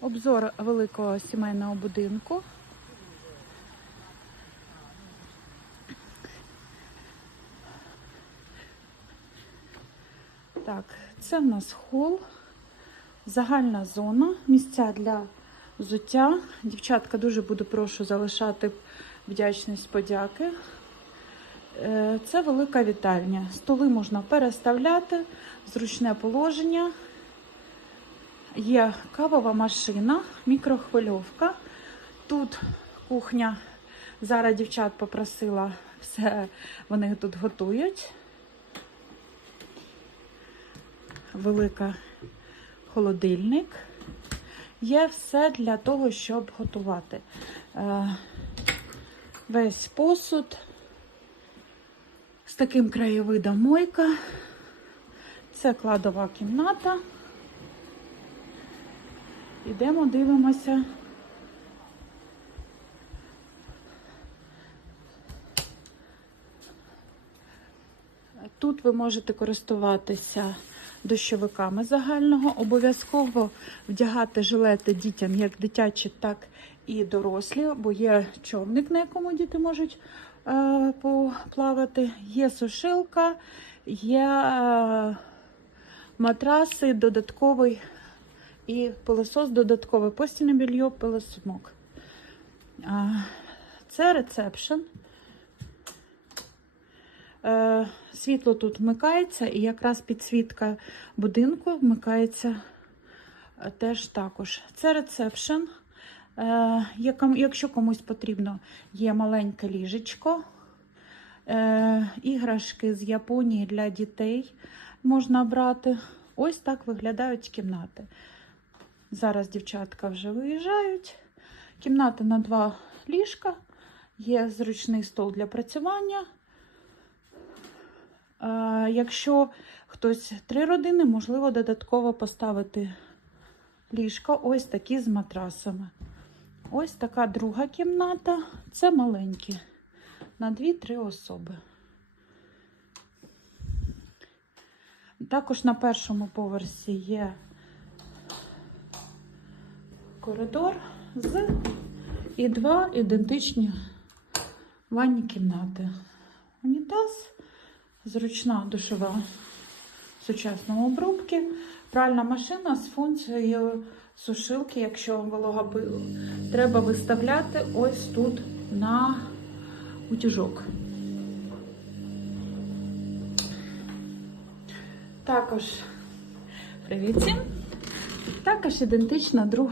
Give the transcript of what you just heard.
Обзор великого сімейного будинку. Так, це в нас хол, загальна зона, місця для взуття. Дівчатка, дуже буду прошу залишати вдячність подяки. Е, Це велика вітальня. Столи можна переставляти, зручне положення. Є кавова машина, мікрохвильовка. Тут кухня. Зараз дівчат попросила все, вони тут готують. Велика холодильник. Є все для того, щоб готувати. Е, Весь посуд. З таким краєвидом мойка. Це кладова кімната. Ідемо, дивимося. Тут ви можете користуватися дощовиками загального. Обов'язково вдягати жилети дітям як дитячі, так і дорослі, бо є човник, на якому діти можуть е, поплавати. Є сушилка, є е, матраси, додатковий і пилосос додатковий, постільне белье, пилосмок. Це ресепшн. Е, Світло тут вмикається, і якраз підсвітка будинку вмикається е, теж також. Це ресепшн. Е, Якщо комусь потрібно, є маленьке ліжечко. Іграшки з Японії для дітей можна брати. Ось так виглядають кімнати. Зараз дівчатка вже виїжджають. Кімната на два ліжка. Є зручний стол для працювання. Якщо хтось три родини, можливо додатково поставити ліжко ось такі з матрасами. Ось така друга кімната. Це маленькі. На 2-3 особи. Також на першому поверсі є коридор з і два ідентичні ванні кімнати. Унітаз, зручна душова сучасної обробки, пральна машина з функцією сушилки, якщо волога. Треба виставляти ось тут на утюжок. Також привіт всім! Також ідентична друга.